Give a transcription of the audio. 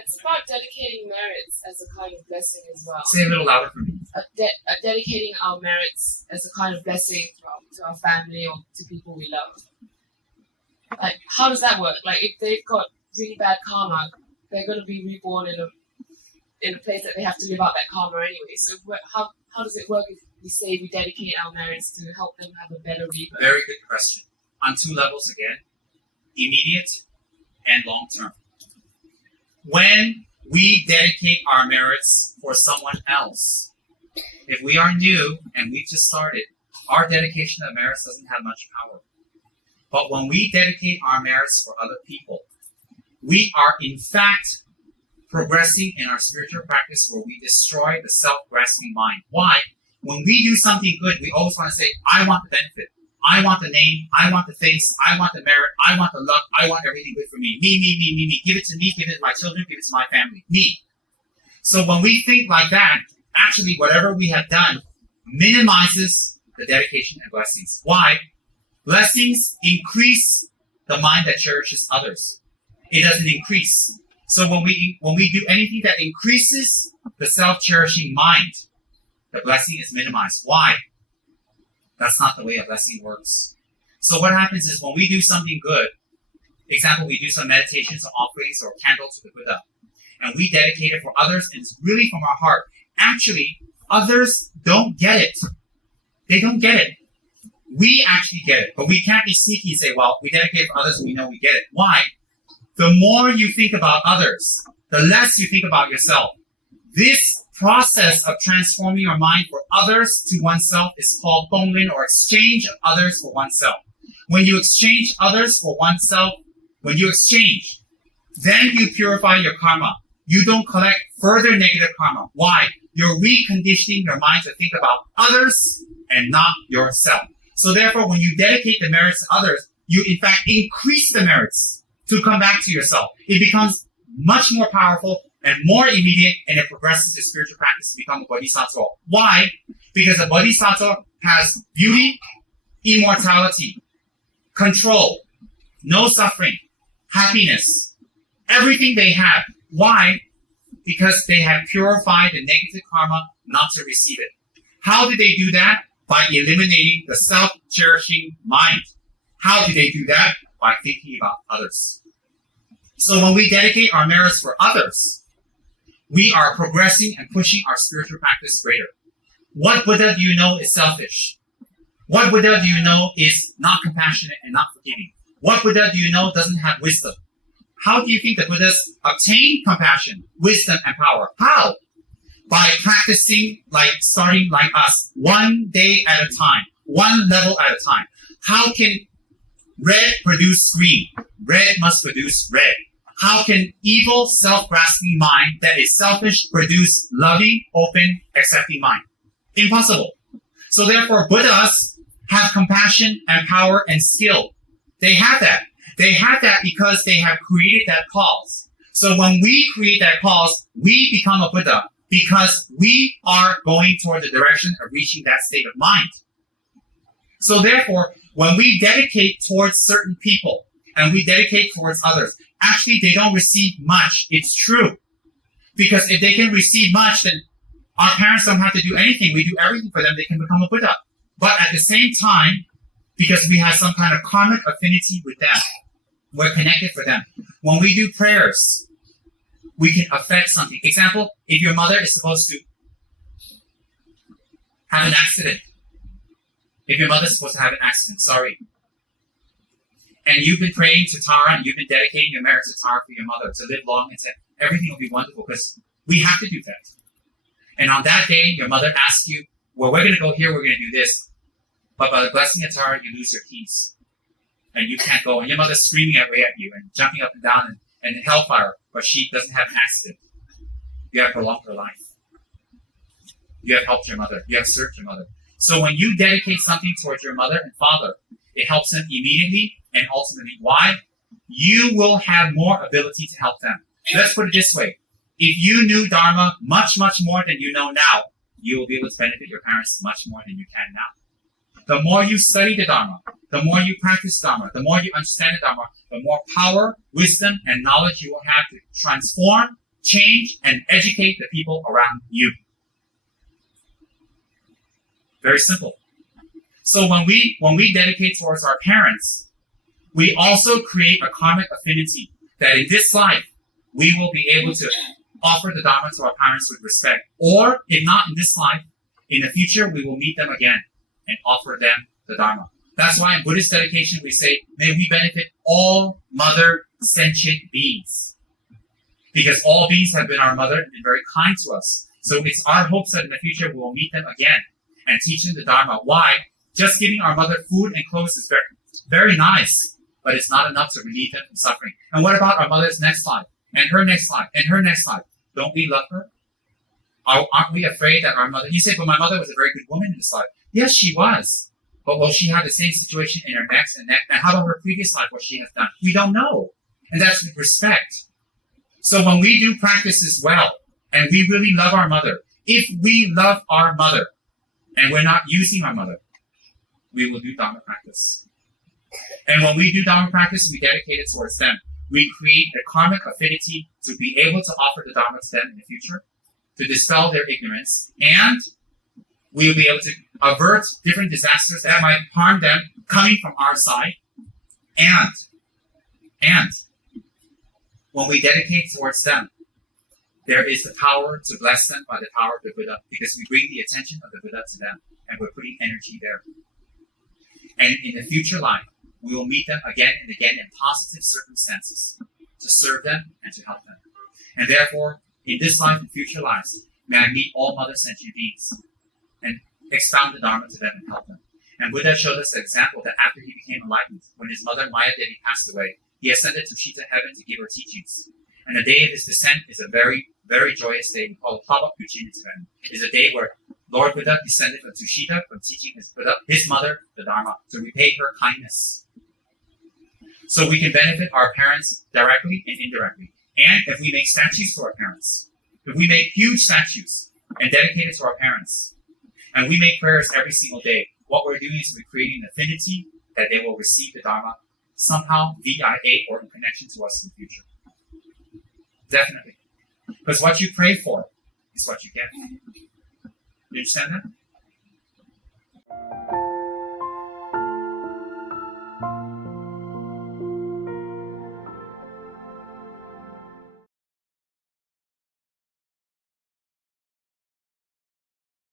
It's about dedicating merits as a kind of blessing as well. Say a little louder for me. Dedicating our merits as a kind of blessing to our family or to people we love. Like, how does that work? Like, if they've got really bad karma, they're going to be reborn in a place that they have to live out that karma anyway. So how does it work if we say we dedicate our merits to help them have a better rebirth? Very good question. On two levels again. Immediate and long term. When we dedicate our merits for someone else, if we are new and we've just started, our dedication of merits doesn't have much power. But when we dedicate our merits for other people, we are in fact progressing in our spiritual practice where we destroy the self-grasping mind. Why? When we do something good, we always want to say, I want the benefit. I want the name. I want the face. I want the merit. I want the luck. I want everything good for me. Me. Give it to me. Give it to my children. Give it to my family. Me. So when we think like that, actually whatever we have done minimizes the dedication and blessings. Why? Blessings increase the mind that cherishes others. It doesn't increase. So when we do anything that increases the self-cherishing mind, the blessing is minimized. Why? That's not the way a blessing works. So what happens is when we do something good, example, we do some meditations or offerings or candles to the Buddha, and we dedicate it for others, and it's really from our heart. Actually, others don't get it. They don't get it. We actually get it, but we can't be sneaky and say, well, we dedicate it for others and we know we get it. Why? The more you think about others, the less you think about yourself. This process of transforming your mind for others to oneself is called Gonglin, or exchange of others for oneself. When you exchange others for oneself, then you purify your karma. You don't collect further negative karma. Why? You're reconditioning your mind to think about others and not yourself. So therefore, when you dedicate the merits to others, you in fact increase the merits to come back to yourself. It becomes much more powerful and more immediate, and it progresses to spiritual practice to become a Bodhisattva. Why? Because a Bodhisattva has beauty, immortality, control, no suffering, happiness, everything they have. Why? Because they have purified the negative karma not to receive it. How did they do that? By eliminating the self-cherishing mind. How do they do that? By thinking about others. So when we dedicate our merits for others, we are progressing and pushing our spiritual practice greater. What Buddha do you know is selfish? What Buddha do you know is not compassionate and not forgiving? What Buddha do you know doesn't have wisdom? How do you think the Buddhas obtain compassion, wisdom, and power? How? By practicing starting like us, one day at a time, one level at a time. How can red produce green? Red must produce red. How can evil, self-grasping mind that is selfish produce loving, open, accepting mind? Impossible. So therefore, Buddhas have compassion and power and skill. They have that. They have that because they have created that cause. So when we create that cause, we become a Buddha because we are going toward the direction of reaching that state of mind. So therefore, when we dedicate towards certain people and we dedicate towards others, actually they don't receive much. It's true. Because if they can receive much, then our parents don't have to do anything. We do everything for them. They can become a Buddha. But at the same time, because we have some kind of karmic affinity with them, we're connected for them. When we do prayers, we can affect something. Example, if your mother is supposed to have an accident, if your mother's supposed to have an accident, sorry, and you've been praying to Tara and you've been dedicating your merit to Tara for your mother to live long and say everything will be wonderful because we have to do that. And on that day, your mother asks you, well, we're going to go here, we're going to do this. But by the blessing of Tara, you lose your keys. And you can't go. And your mother's screaming away at you and jumping up and down and in hellfire. But she doesn't have an accident. You have prolonged her life. You have helped your mother. You have served your mother. So when you dedicate something towards your mother and father, it helps them immediately and ultimately. Why? You will have more ability to help them. Let's put it this way. If you knew Dharma much, much more than you know now, you will be able to benefit your parents much more than you can now. The more you study the Dharma, the more you practice Dharma, the more you understand the Dharma, the more power, wisdom, and knowledge you will have to transform, change, and educate the people around you. Very simple. So when we dedicate towards our parents, we also create a karmic affinity that in this life, we will be able to offer the Dharma to our parents with respect. Or, if not in this life, in the future, we will meet them again and offer them the Dharma. That's why in Buddhist dedication, we say, may we benefit all mother sentient beings. Because all beings have been our mother and been very kind to us. So it's our hopes that in the future, we will meet them again and teach them the Dharma. Why? Just giving our mother food and clothes is very, very nice, but it's not enough to relieve them from suffering. And what about our mother's next life? And her next life? And her next life? Don't we love her? Aren't we afraid that our mother... You say, but my mother was a very good woman in this life. Yes, she was. But will she have the same situation in her next and next? And how about her previous life, what she has done? We don't know. And that's with respect. So when we do practices well, and we really love our mother, if we love our mother, and we're not using our mother, we will do Dharma practice. And when we do Dharma practice, we dedicate it towards them. We create a karmic affinity to be able to offer the Dharma to them in the future, to dispel their ignorance, and we will be able to avert different disasters that might harm them coming from our side. And when we dedicate towards them, there is the power to bless them by the power of the Buddha, because we bring the attention of the Buddha to them, and we're putting energy there. And in the future life, we will meet them again and again in positive circumstances to serve them and to help them. And therefore, in this life and future lives, may I meet all mother sentient beings and expound the Dharma to them and help them. And Buddha showed us the example that after he became enlightened, when his mother Maya Devi passed away, he ascended to Shita heaven to give her teachings. And the day of his descent is a very, very joyous day. We call it Pabak Uchinitsuren. It is a day where Lord Buddha descended from Tushita, from teaching his mother, the Dharma, to repay her kindness. So we can benefit our parents directly and indirectly. And if we make statues to our parents, if we make huge statues and dedicate it to our parents, and we make prayers every single day, what we're doing is we're creating an affinity that they will receive the Dharma somehow via or in connection to us in the future. Definitely. Because what you pray for is what you get. You understand that?